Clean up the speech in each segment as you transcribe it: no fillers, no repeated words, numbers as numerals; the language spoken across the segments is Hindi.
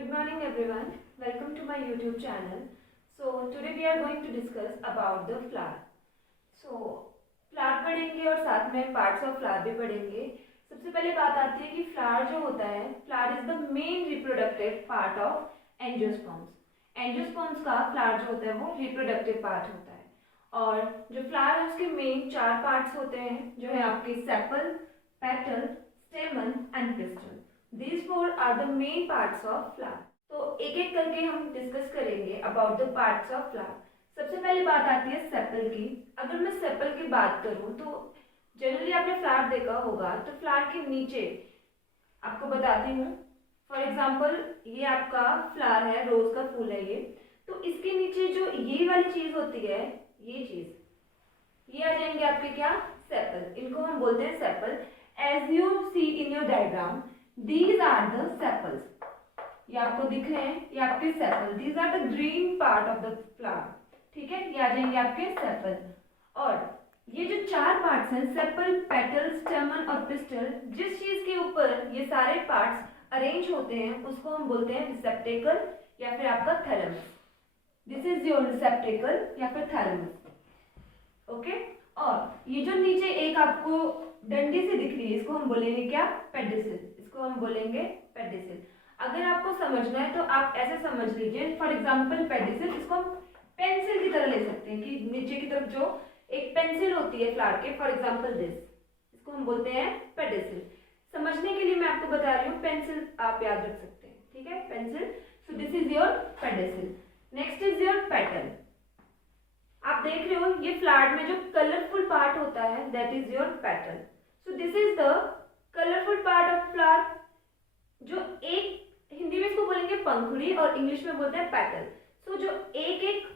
Good morning everyone. Welcome to my YouTube channel. So today we are going to discuss about the flower. So flower पढ़ेंगे और साथ में parts of flower भी पढ़ेंगे. सबसे पहले बात आती है कि flower जो होता है, flower is the main reproductive part of angiosperms. Angiosperms का flower जो होता है वो reproductive part होता है. और जो flower है उसके main 4 parts होते हैं, जो है आपके sepal, petal, stamen and pistil. These four are the main parts of flower. तो एक एक करके हम डिस्कस करेंगे about the parts of flower. सबसे पहले बात आती है सेपल की. अगर मैं सेपल की बात करूं तो जनरली आपने फ्लावर देखा होगा, तो फ्लावर के नीचे आपको बताती हूँ. फॉर एग्जाम्पल ये आपका फ्लावर है, रोज का फूल है ये, तो इसके नीचे जो ये वाली चीज होती है, ये चीज, ये आ जाएंगे आपके क्या, सेपल. इनको हम बोलते हैं sepal. As you see in your diagram, these are the sepals. ये आपको दिख रहे हैं, ये आपके sepal. these are the green part of the flower. ठीक है, ये आ जाएंगे आपके सेपल. और ये जो 4 पार्ट्स हैं, सेपल, पेटल, स्टेमन और पिस्टल, जिस चीज के ऊपर ये सारे पार्ट्स अरेंज होते हैं उसको हम बोलते हैं रिसेप्टेकल या फिर आपका thalamus. This is your receptacle या फिर थैलेमस. ओके. और ये जो नीचे एक आपको डंडी से दिख रही है, इसको हम बोलेंगे क्या, पेडिसिल. इसको हम बोलेंगे पेडिसिल. अगर आपको समझना है तो आप ऐसे समझ लीजिए. फॉर एग्जांपल पेडिसिल, इसको हम पेंसिल की तरह ले सकते हैं कि नीचे की तरफ जो एक पेंसिल होती है फ्लावर के, फॉर एग्जांपल दिस, इसको हम बोलते हैं पेडिसिल. समझने के लिए मैं आपको बता रही हूँ, पेंसिल आप याद रख सकते हैं. ठीक है, pencil. So this is your pedicel. Next is your petal. आप देख रहे हो ये फ्लावर में जो कलरफुल पार्ट होता है, that is your petal. So this is the colourful part of flower. जो एक, हिंदी में इसको बोलेंगे पंखुड़ी और इंग्लिश में बोलते हैं पेटल. सो जो एक एक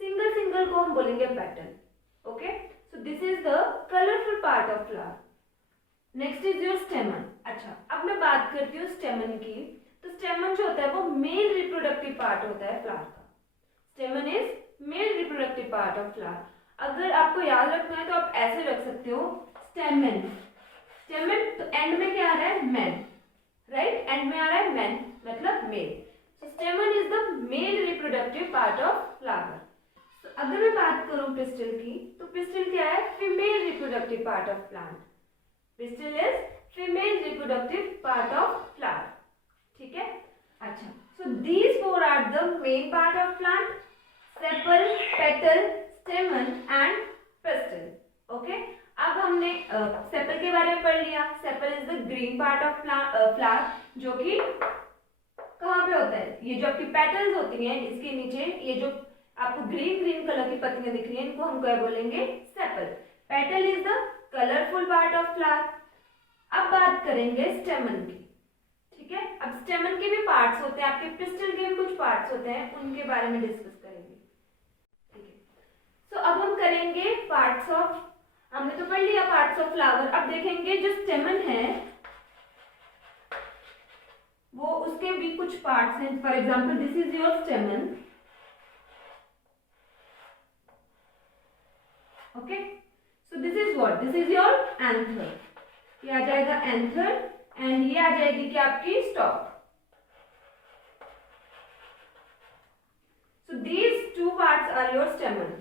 सिंगल को हम बोलेंगे petal. Okay. So this is the colourful part of flower. Next is your स्टेमन. अच्छा, अब मैं बात करती हूँ स्टेमन की. तो स्टेमन जो होता है वो मेल रिप्रोडक्टिव पार्ट होता है फ्लावर का. स्टेमन is male reproductive part of flower. अगर आपको याद रखना है तो आप ऐसे रख सकते हो, स्टेमन. स्टेमन तो एंड में क्या आ रहा है, मैन. राइट, एंड में आ रहा है मैन, मतलब male. So stamen is the male reproductive part of flower. अगर मैं बात करूं पिस्टिल की, तो पिस्टिल क्या है, female reproductive part of plant. Pistil is female reproductive part of flower. ठीक है. अच्छा, so these 4 are the main part of plant: sepal, petal, stamen and pistil. Okay. अब हमने सेपल के बारे में पढ़ लिया. Sepal is the green part of flower, जो कि कहाँ पे होता है, ये जो आपकी पेटल्स होती हैं इसके नीचे, ये जो आपको ग्रीन कलर की पत्तियां दिख रही हैं, इनको हम क्या बोलेंगे, sepal. Petal is the colourful part of flower. अब बात करेंगे स्टेमन की. ठीक है. अब स्टेमन के भी पार्ट्स होते हैं, आपके पिस्टिल के भी कुछ पार्ट्स होते हैं, उनके बारे में डिस्कस करेंगे. ठीक है. सो अब हम करेंगे पार्ट्स ऑफ, हमने तो पढ़ लिया पार्ट्स ऑफ फ्लावर. अब देखेंगे जो स्टेमन है वो, उसके भी कुछ पार्ट्स हैं. For example this is your स्टेमन. Okay. So this is what, this is your anther. ये आ जाएगा एंथर एंड ये आ जाएगी क्या, आपकी stalk. So these 2 parts are your stamen.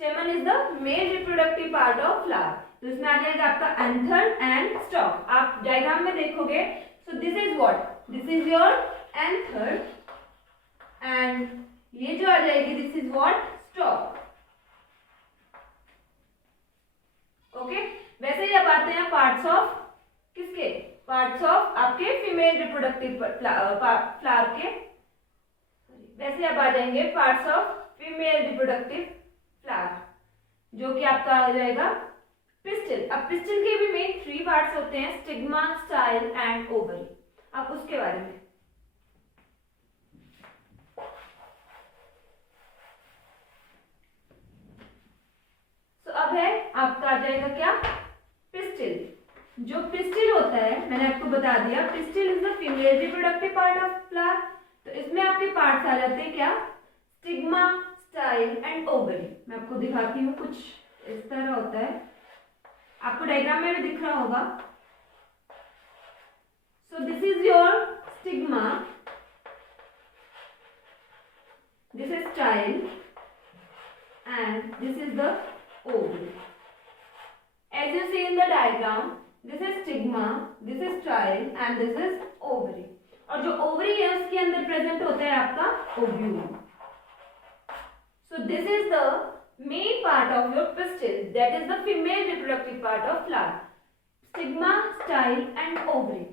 Stamen is the male reproductive part of flower. तो इसमें आ जाएगा आपका एंथर एंड स्टॉक. आप डायग्राम में देखोगे. So this is what, this is your anther and ये जो आ जाएगी, this is what, stalk. Okay. वैसे ही अब आते हैं पार्ट्स ऑफ किसके, पार्ट्स ऑफ आपके फीमेल रिप्रोडक्टिव फ्लावर के. वैसे अब आ जाएंगे parts of female reproductive flower, जो कि आपका आ जाएगा पिस्टिल. अब पिस्टिल के भी मेन 3 पार्ट्स होते हैं: स्टिग्मा, स्टाइल एंड ओवरी. अब उसके बारे में अब है आपका आ जाएगा क्या, पिस्टिल. जो पिस्टिल होता है, मैंने आपको बता दिया, pistil is the female reproductive part of flower. तो इसमें आपके पार्ट्स आ जाते हैं क्या, स्टिग्मा, स्टाइल एंड ओवरी. मैं आपको दिखाती हूँ, कुछ इस तरह होता है, आपको डायग्राम में भी दिख रहा होगा. सो this is your stigma style and this is the ovary. As you see in the diagram, this is stigma, this is style and this is ovary. और जो ovary है उसके अंदर present होता है आपका ovule. So this is the main part of your pistil, that is the female reproductive part of flower. Stigma, style and ovary.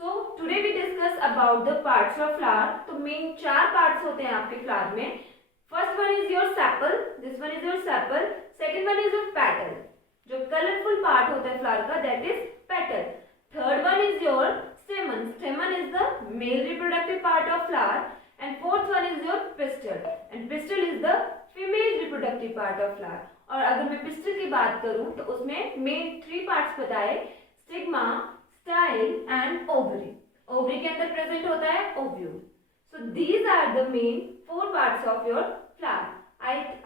So today we discuss about the parts of flower. तो main 4 parts होते हैं आपके flower में. First one is your sepal, this one is your sepal. Second one is your petal, जो कलरफुल पार्ट होता है फ्लावर का, that is petal. Third one is your stamen, stamen is the male reproductive part of flower. And fourth one is your pistil, and pistil is the female reproductive part of flower. और अगर मैं पिस्टल की बात करूं तो उसमें मेन 3 पार्ट्स बताए, stigma, style and ovary. Ovary के अंदर प्रेजेंट होता है ovule. So these are the main 4 parts of your flower.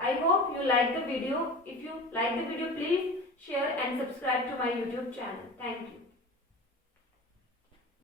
I hope you like the video. If you like the video, please share and subscribe to my YouTube channel. Thank you.